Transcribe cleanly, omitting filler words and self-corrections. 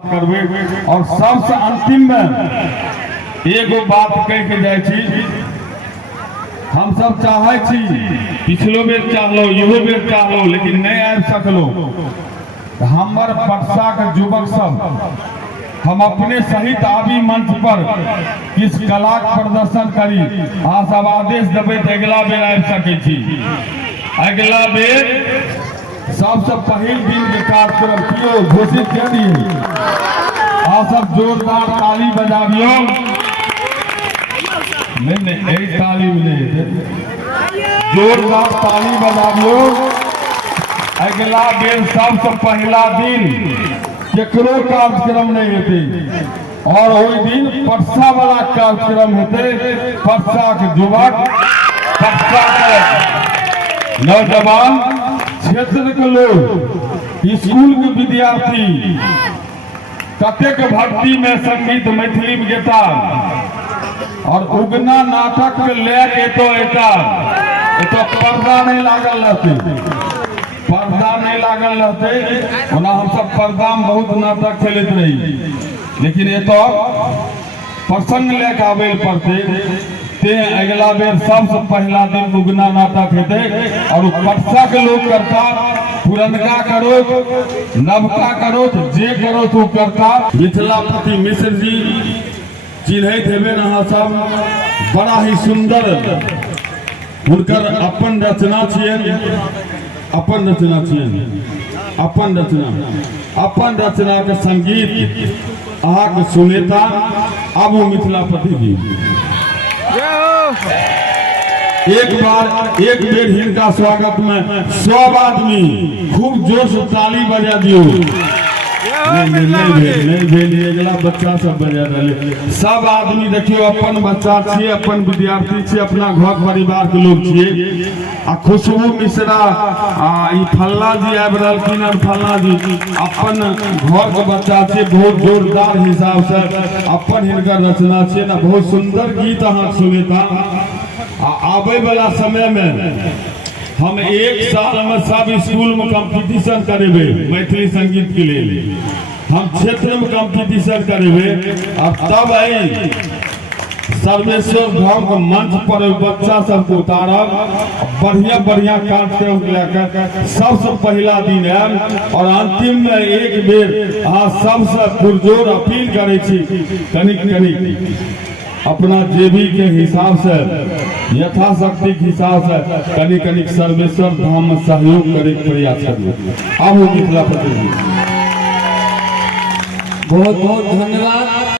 करबे और सबसे अंतिम में एगो बात कह के जाय छी। हम सब चाहे छी, पिछलो बेर चाहलो, इहो बेर चाहलो, लेकिन नहीं आबि सकलो। हमर पक्षा के युवक सब हम अपने सहित आबी मंच पर किस कला के प्रदर्शन करी। अहाँ सब आदेश देबै तो अगला बेर आबि सकै छी। अगला बेर सबसे पहिल दिन के कार्यक्रम कियो घोषित कर दिए। आप सब जोरदार ताली बजाबियो। नहीं ताली बजे जोरदार ताली बजाबियो। अगला बेर सबसे पहला दिन केकरो कार्यक्रम नहीं हेते और ओहि दिन परसा वाला कार्यक्रम हेते। परसा के युवक, परसा के नौजवान, क्षेत्र के लोग, स्कूल के विद्यार्थी, कतेक भक्ति में संगीत मैथिली में गेता और उगना नाटक के लेके तो पर्दा नहीं लागल रहते, पर्दा नहीं लागल रहते। ओना हम सब पर्दा में बहुत नाटक खेलते रही, लेकिन ये तो प्रसंग लेके आवे पड़ते। अगला बेर सबसे पहला दिन उगना नाटक हेते और परसा के लोग करता। पुरनका करो, नवका करो, जे करो तो करता। मिथिलापति मिश्र जी चिन्हैत हेबे अहाँ सब, बड़ा ही सुंदर हुनकर अपन रचना छियनि, अपन रचना छियनि, अपन रचना के संगीत अहाँ के सुनेता। आबू मिथिलापति जी एक बेर हिनका स्वागत में सब आदमी खूब जोश ताली बजा दियो। नहीं भेल अगला बच्चा सब बजा रहे। सब आदमी देखियो, अपन बच्चा छिए, अपन विद्यार्थी छिए, अपना घर परिवार के लोग छिए। आ खुशबू मिश्रा ई फल्ला जी आबि रहलखिन और फल्ला जी अपन घर के बच्चा छिए। बहुत जोरदार हिसाब से अपन हिनकर रचना छिए ना, बहुत सुंदर गीत अहाँ सुनेता। आबे वाला समय में हम एक साल में सब स्कूल में कंपटीशन करेबे मैथिली संगीत के लिए। हम क्षेत्र में कंपटीशन करेबे और तब आई सर्वेश्वर धाम के मंच पर बच्चा सबको उतारब, बढ़िया बढ़िया कार्यक्रम लेकर सबसे पहला दिन आयब। और अंतिम में एक बेर अहाँ सबसे पुरजोर अपील करे छी, कनिक अपना जेबी के हिसाब से, यथाशक्ति के हिसाब से कनिक सर्वेश्वर धाम में सहयोग करे के प्रयास करिए। अब मिथिलापति जी बहुत बहुत धन्यवाद।